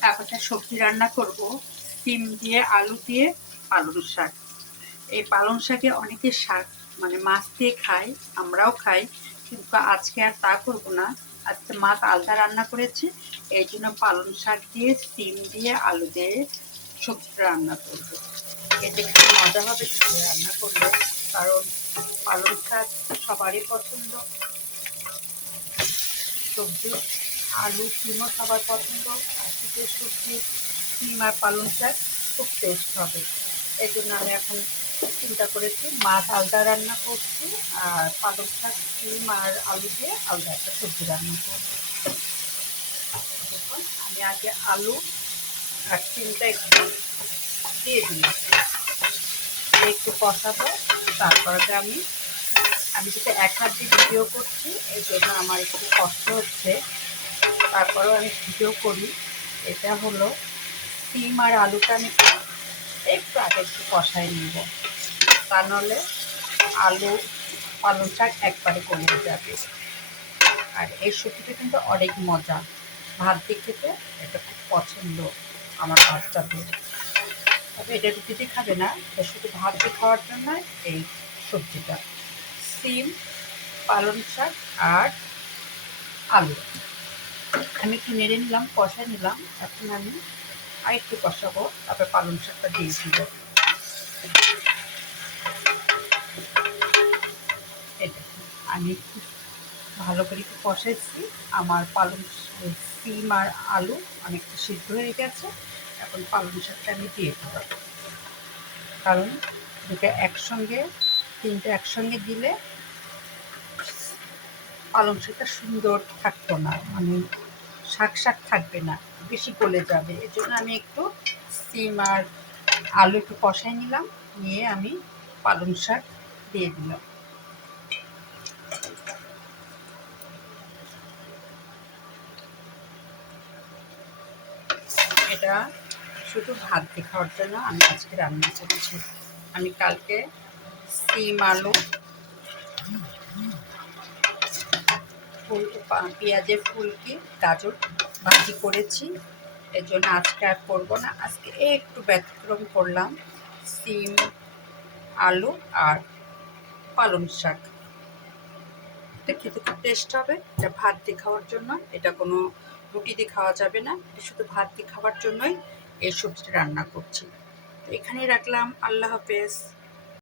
তারপরে সবজি রান্না করব সিম দিয়ে, আলু দিয়ে পালং শাক। এই পালং শাকে অনেকে শাক মানে মাছ দিয়ে খায়, আমরাও খাই, কিন্তু আজকে আর তা করব না। আজকে মাছ আলাদা রান্না করেছি, এই জন্য পালং শাক দিয়ে, সিম দিয়ে, আলু দিয়ে সবজিটা রান্না করব। এতে খুব মজা হবে রান্না করলে, কারণ পালং শাক সবারই পছন্দ সবজি। আলু সিমও সবার পছন্দ, আর শীতের সবজি সিম আর পালং শাক খুব টেস্ট হবে। এই জন্য আমি এখন চিন্তা করেছি মাছ আলাদা রান্না করছি, আর পালং শাক সিম আর আলু দিয়ে আলাদা একটা সবজি রান্না করবো। দেখুন আমি আগে আলু আর সিমটা একটু দিয়ে দিলাম, একটু কষাবো। তারপরে আমি যেটা এক হাত দিয়ে ভিডিও করছি, এই জন্য আমার একটু কষ্ট হচ্ছে, তারপরেও আমি ভিডিও করি। এটা হলো সিম আর আলুটা আমি একটু আগে একটু কষাই নিব, তা নাহলে আলু পালং শাক একবারে কমে যাবে। আর এই সবজিটা কিন্তু অনেক মজা, ভাত দিয়ে খেতে এটা খুব পছন্দ আমার বাচ্চাদের। তবে এটা রুটিতে খাবে না, এটা শুধু ভাত দিয়ে খাওয়ার জন্য এই সবজিটা। সিম, পালং শাক আর আলু আমি একটু নেড়ে নিলাম, কষাই নিলাম। এখন আমি আর একটু কষাবো, তারপরে পালং শাকটা দিয়ে দিব। এটা আমি খুব ভালো করে একটু কষাইছি। আমার পালং সিম আর আলু অনেকটা সিদ্ধ হয়ে গেছে। এখন পালং শাকটা আমি দিয়ে দেব, কারণ দুটো একসঙ্গে, তিনটে একসঙ্গে দিলে পালং শাকটা সুন্দর থাকতো না, মানে শাক শাক থাকবে না, বেশি গলে যাবে। এর জন্য আমি একটু সিম আর আলু একটু কষাই নিলাম, নিয়ে আমি পালং শাক দিয়ে দিলাম। এটা শুধু ভাত দিয়ে খাওয়ার জন্য আমি আজকে রান্না করছি। আমি কালকে সিম আলু পেঁয়াজের ফুলকি গাজর ভাজি করেছি, এর জন্য আজকে আর করবো না। আজকে একটু ব্যতিক্রম করলাম, সিম আলু আর পালং শাক। এটা খেতে খুব টেস্ট হবে। এটা ভাত দিয়ে খাওয়ার জন্য, এটা কোনো রুটি দিয়ে খাওয়া যাবে না, এটা শুধু ভাত দিয়ে খাওয়ার জন্যই এই সবজিটা রান্না করছি। তো এখানেই রাখলাম, আল্লাহ হাফেজ।